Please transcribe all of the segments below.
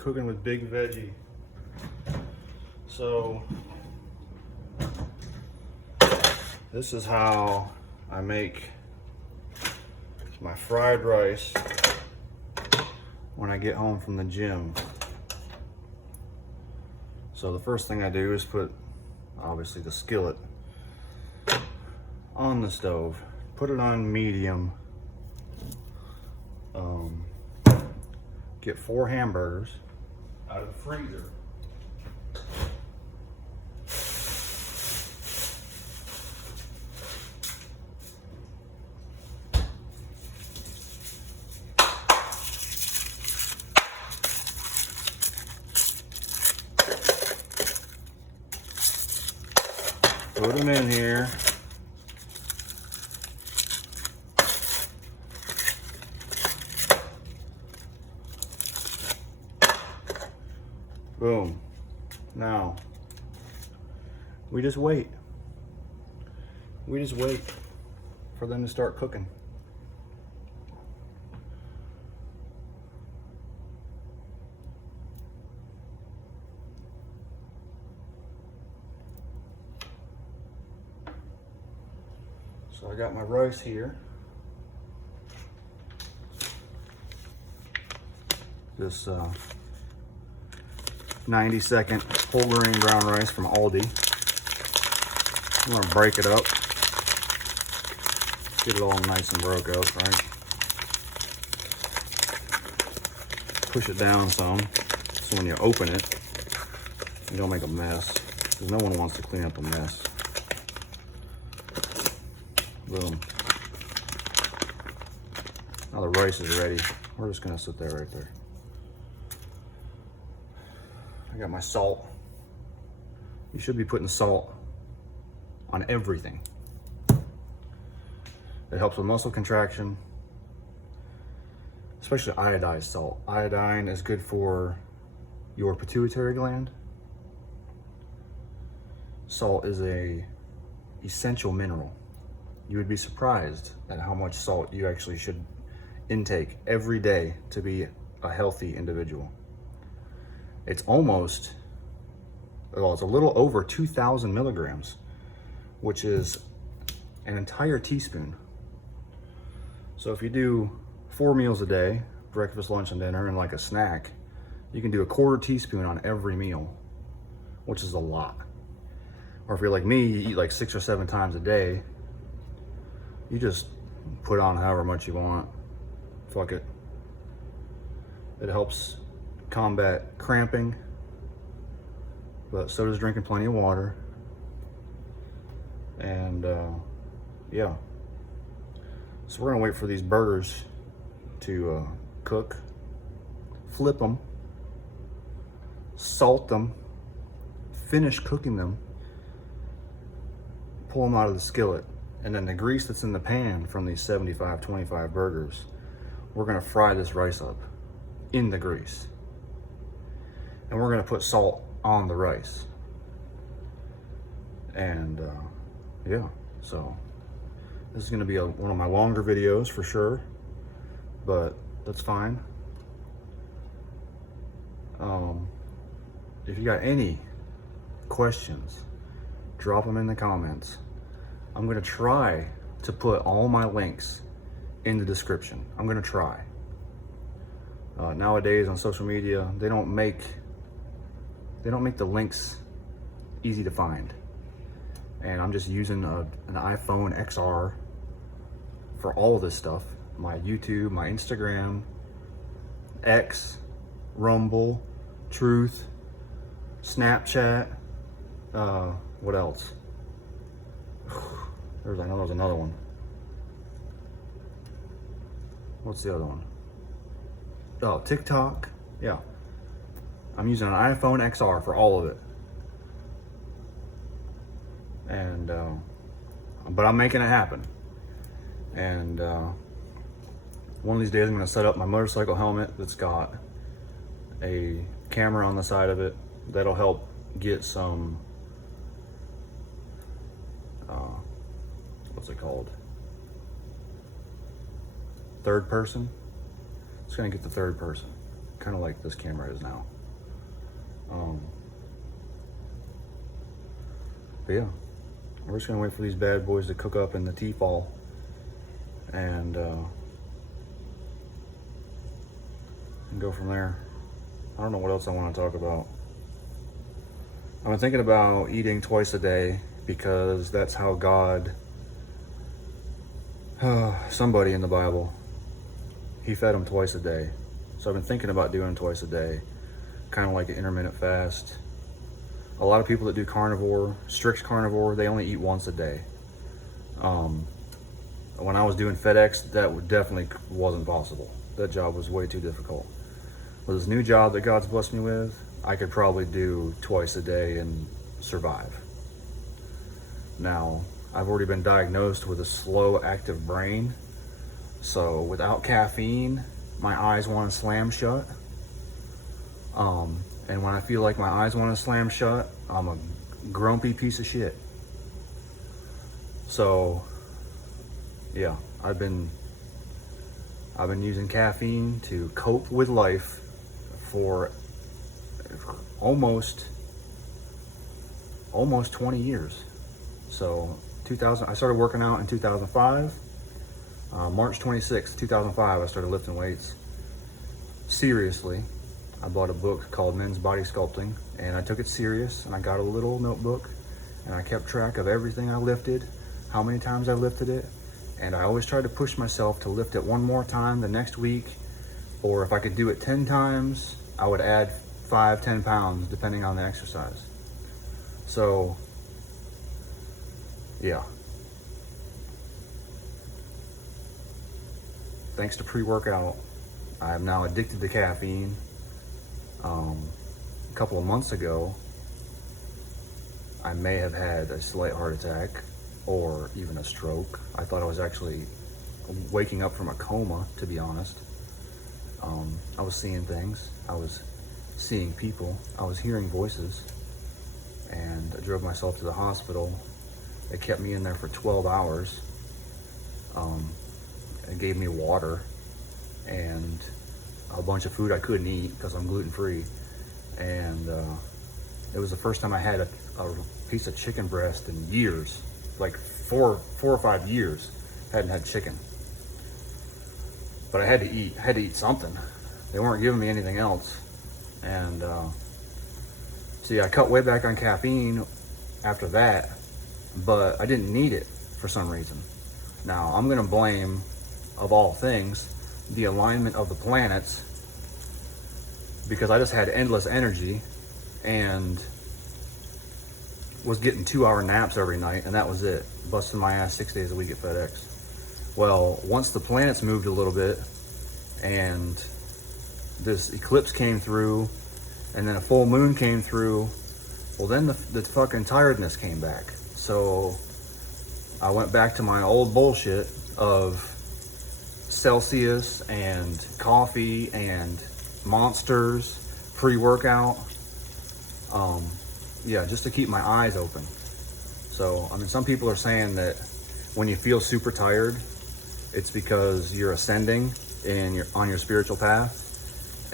cooking with Big Veggie. So this is how I make my fried rice when I get home from the gym. So the first thing I do is put, obviously, the skillet on the stove, put it on medium, get 4 hamburgers out of the freezer. Put them in here. Boom. Now, we just wait. We just wait for them to start cooking. So I got my rice here. This 90-second whole grain brown rice from Aldi. I'm gonna break it up. Get it all nice and broke up, right? Push it down some, so when you open it, you don't make a mess, because no one wants to clean up a mess. Boom. Now the rice is ready. We're just gonna sit there right there. I got my salt. You should be putting salt on everything. It helps with muscle contraction, especially iodized salt. Iodine is good for your pituitary gland. Salt is a essential mineral. You would be surprised at how much salt you actually should intake every day to be a healthy individual. It's almost, well, it's a little over 2,000 milligrams, which is an entire teaspoon. So if you do 4 meals a day, breakfast, lunch, and dinner, and like a snack, you can do a 1/4 teaspoon on every meal, which is a lot. Or if you're like me, you eat like 6 or 7 times a day, you just put on however much you want. Fuck it. It helps combat cramping, but so does drinking plenty of water. And yeah. So we're gonna wait for these burgers to cook, flip them, salt them, finish cooking them, pull them out of the skillet. And then the grease that's in the pan from these 75-25 burgers, we're gonna fry this rice up in the grease. And we're gonna put salt on the rice. And yeah, so this is gonna be one of my longer videos for sure, but that's fine. If you got any questions, drop them in the comments. I'm gonna try to put all my links in the description. I'm gonna try. Nowadays on social media, they don't make the links easy to find. And I'm just using an iPhone XR for all of this stuff. My YouTube, my Instagram, X, Rumble, Truth, Snapchat, what else? I know there's another one. What's the other one? Oh, TikTok. Yeah. I'm using an iPhone XR for all of it. And, but I'm making it happen. And one of these days I'm gonna set up my motorcycle helmet that's got a camera on the side of it that'll help get some, what's it called? Third person. It's gonna get the third person. kind of like this camera is now. But yeah, we're just gonna wait for these bad boys to cook up in the T-fall, and go from there. I don't know what else I want to talk about. I've been thinking about eating twice a day because that's how God, somebody in the Bible, he fed them twice a day. So I've been thinking about doing twice a day, kind of like an intermittent fast. A lot of people that do carnivore, strict carnivore, they only eat once a day. When I was doing FedEx, that definitely wasn't possible. That job was way too difficult. With this new job that God's blessed me with, I could probably do twice a day and survive. Now, I've already been diagnosed with a slow active brain, so without caffeine, my eyes want to slam shut. And when I feel like my eyes want to slam shut, I'm a grumpy piece of shit. So, yeah, I've been using caffeine to cope with life for almost 20 years. So I started working out in 2005. March 26th, 2005, I started lifting weights seriously. I bought a book called Men's Body Sculpting, and I took it serious, and I got a little notebook, and I kept track of everything I lifted, how many times I lifted it, and I always tried to push myself to lift it one more time the next week, or if I could do it 10 times, I would add 5-10 pounds depending on the exercise. So yeah, thanks to pre-workout, I am now addicted to caffeine. A couple of months ago, I may have had a slight heart attack or even a stroke. I thought I was actually waking up from a coma, to be honest. I was seeing things, I was seeing people, I was hearing voices, and I drove myself to the hospital. They kept me in there for 12 hours. It gave me water and a bunch of food I couldn't eat because I'm gluten-free. And it was the first time I had a piece of chicken breast in years, like four or 5 years, hadn't had chicken. But I had to eat something. They weren't giving me anything else. And so yeah, I cut way back on caffeine after that, but I didn't need it for some reason. Now, I'm gonna blame, of all things, the alignment of the planets, because I just had endless energy and was getting 2-hour naps every night, and that was it. Busting my ass 6 days a week at FedEx. Well, once the planets moved a little bit and this eclipse came through and then a full moon came through, well, then the fucking tiredness came back. So I went back to my old bullshit of Celsius and coffee and Monsters, pre-workout, yeah, just to keep my eyes open. So, I mean, some people are saying that when you feel super tired, it's because you're ascending on your spiritual path.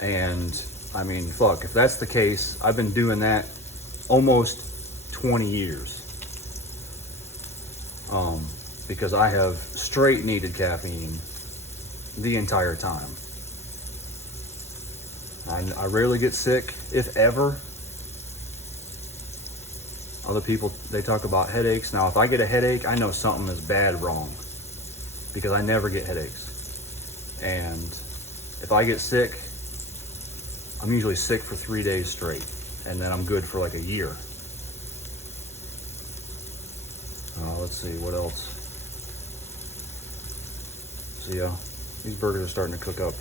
And I mean, fuck, if that's the case, I've been doing that almost 20 years. Because I have straight needed caffeine the entire time. I rarely get sick, if ever. Other people, they talk about headaches. Now, if I get a headache, I know something is bad wrong, because I never get headaches. And if I get sick, I'm usually sick for 3 days straight, and then I'm good for like a year. Let's see, what else? So yeah, these burgers are starting to cook up.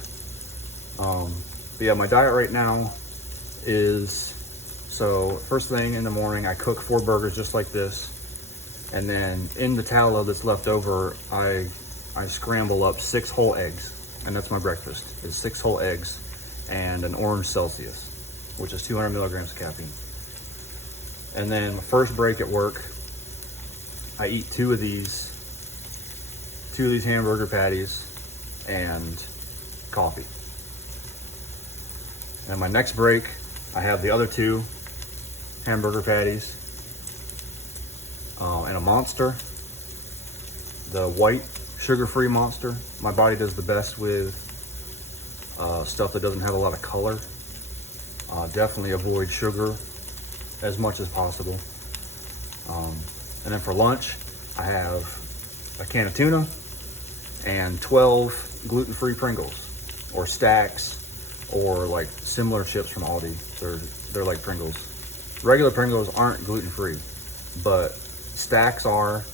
But yeah, my diet right now is, so first thing in the morning, I cook 4 burgers just like this. And then in the tallow that's left over, I scramble up 6 whole eggs. And that's my breakfast, is 6 whole eggs and an orange Celsius, which is 200 milligrams of caffeine. And then my first break at work, I eat 2 of these hamburger patties and coffee. And my next break, I have the other 2 hamburger patties and a Monster, the white sugar-free Monster. My body does the best with stuff that doesn't have a lot of color. Definitely avoid sugar as much as possible. And then for lunch, I have a can of tuna and 12 gluten-free Pringles, or Stacks, or like similar chips from Aldi. They're like Pringles. Regular Pringles aren't gluten-free, but Stacks are,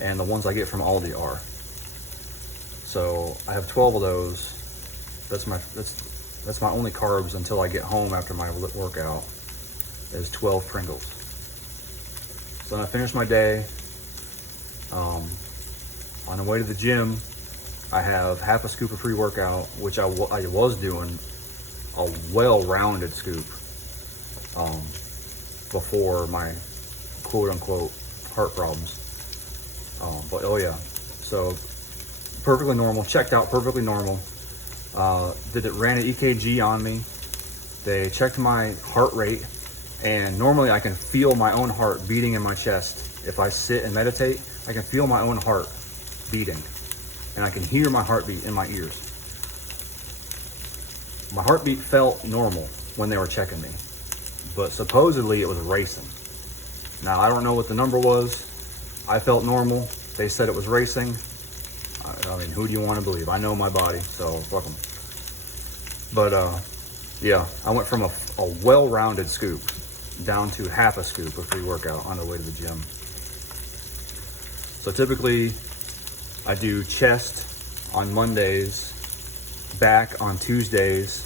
and the ones I get from Aldi are. So I have 12 of those. That's my only carbs until I get home after my workout, is 12 Pringles. So then I finish my day. On the way to the gym, I have half a scoop of pre-workout, which I was doing a well-rounded scoop before my quote-unquote heart problems. But oh yeah, so perfectly normal, checked out perfectly normal. Ran an EKG on me. They checked my heart rate, and normally I can feel my own heart beating in my chest. If I sit and meditate, I can feel my own heart beating, and I can hear my heartbeat in my ears. My heartbeat felt normal when they were checking me, but supposedly it was racing. Now, I don't know what the number was. I felt normal. They said it was racing. I mean, who do you want to believe? I know my body, so fuck them. But yeah, I went from a well-rounded scoop down to half a scoop of pre-workout on the way to the gym. So typically, I do chest on Mondays, back on Tuesdays,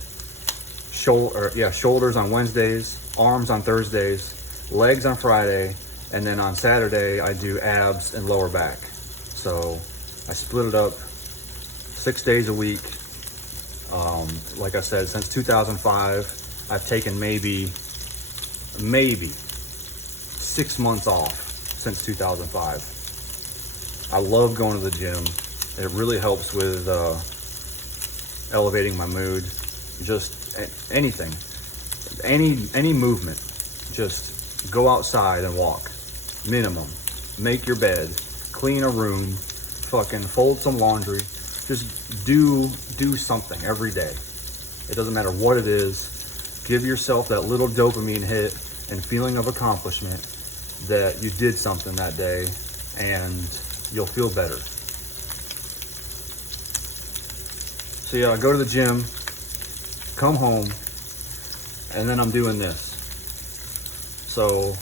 shoulders on Wednesdays, arms on Thursdays, legs on Friday, and then on Saturday I do abs and lower back. So I split it up 6 days a week. Like I said, since 2005, I've taken maybe 6 months off since 2005. I love going to the gym. It really helps with elevating my mood. Just anything, any movement. Just go outside and walk. Minimum. Make your bed. Clean a room. Fucking fold some laundry. Just do something every day. It doesn't matter what it is. Give yourself that little dopamine hit and feeling of accomplishment that you did something that day, and you'll feel better. So yeah, I go to the gym, come home, and then I'm doing this. So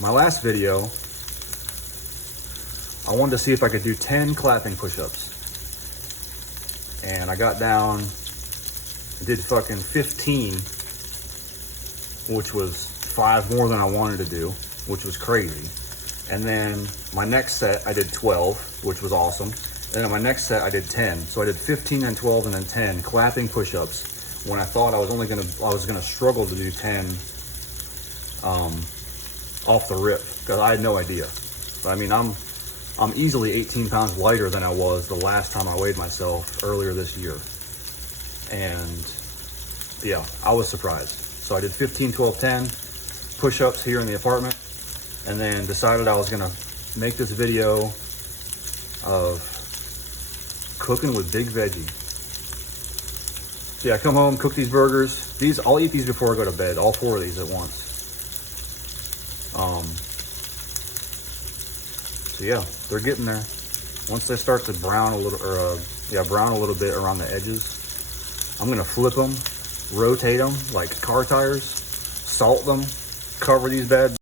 my last video, I wanted to see if I could do 10 clapping push-ups. And I got down, did fucking 15, which was 5 more than I wanted to do, which was crazy. And then my next set, I did 12, which was awesome. And then on my next set, I did 10. So I did 15 and 12 and then 10 clapping push-ups when I thought I was gonna struggle to do 10 off the rip, because I had no idea. But I mean, I'm easily 18 pounds lighter than I was the last time I weighed myself earlier this year. And yeah, I was surprised. So I did 15, 12, 10 push-ups here in the apartment, and then decided I was gonna make this video of cooking with Big Veggie. So yeah, I come home, cook these burgers. I'll eat these before I go to bed, all 4 of these at once. So yeah, they're getting there. Once they start to brown a little, brown a little bit around the edges, I'm gonna flip them, rotate them like car tires, salt them, cover these bad